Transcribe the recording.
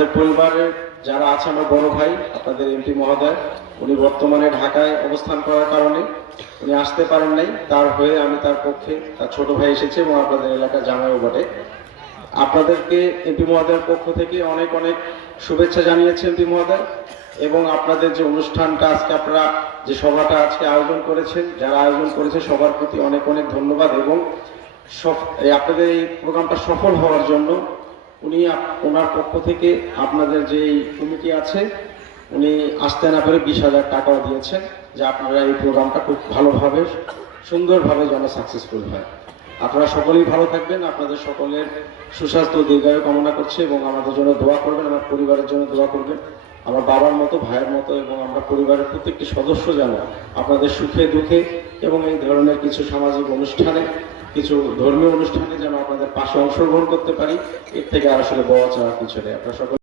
আমাদের পরিবারের যারা আছে, আমার বড় ভাই আপনাদের এমপি মহোদয়, উনি বর্তমানে ঢাকায় অবস্থান করার কারণে উনি আসতে পারেন নাই। তার হয়ে আমি তার পক্ষে, তার ছোট ভাই এসেছে এবং আপনাদের এলাকার জামাইও বটে। আপনাদেরকে এমপি মহোদয়ের পক্ষ থেকে অনেক অনেক শুভেচ্ছা জানিয়েছে এমপি মহোদয়। এবং আপনাদের যে অনুষ্ঠানটা আজকে, আপনারা যে সভাটা আজকে আয়োজন করেছেন, যারা আয়োজন করেছে সবার প্রতি অনেক অনেক ধন্যবাদ। এবং আপনাদের এই প্রোগ্রামটা সফল হওয়ার জন্য উনি ওনার পক্ষ থেকে আপনাদের যে কমিটি আছে, উনি আসতে না পেরে 20,000 টাকাও দিয়েছেন, যে আপনারা এই প্রোগ্রামটা খুব ভালোভাবে সুন্দরভাবে যেন সাকসেসফুল হয়। আপনারা সকলেই ভালো থাকবেন, আপনাদের সকলের সুস্বাস্থ্য দীর্ঘায়ু কামনা করছে এবং আমাদের জন্য দোয়া করবেন, আমার পরিবারের জন্য দোয়া করবেন। আমার বাবার মতো, ভাইয়ের মতো এবং আমরা পরিবারের প্রত্যেকটি সদস্য যেন আপনাদের সুখে দুঃখে এবং এই ধরনের কিছু সামাজিক অনুষ্ঠানে, কিছু ধর্মীয় অনুষ্ঠানে যেন আপনাদের পাশে অংশগ্রহণ করতে পারি। এর থেকে আর আসলে বলা চাওয়ার কিছু নেই। আপনারা সকলে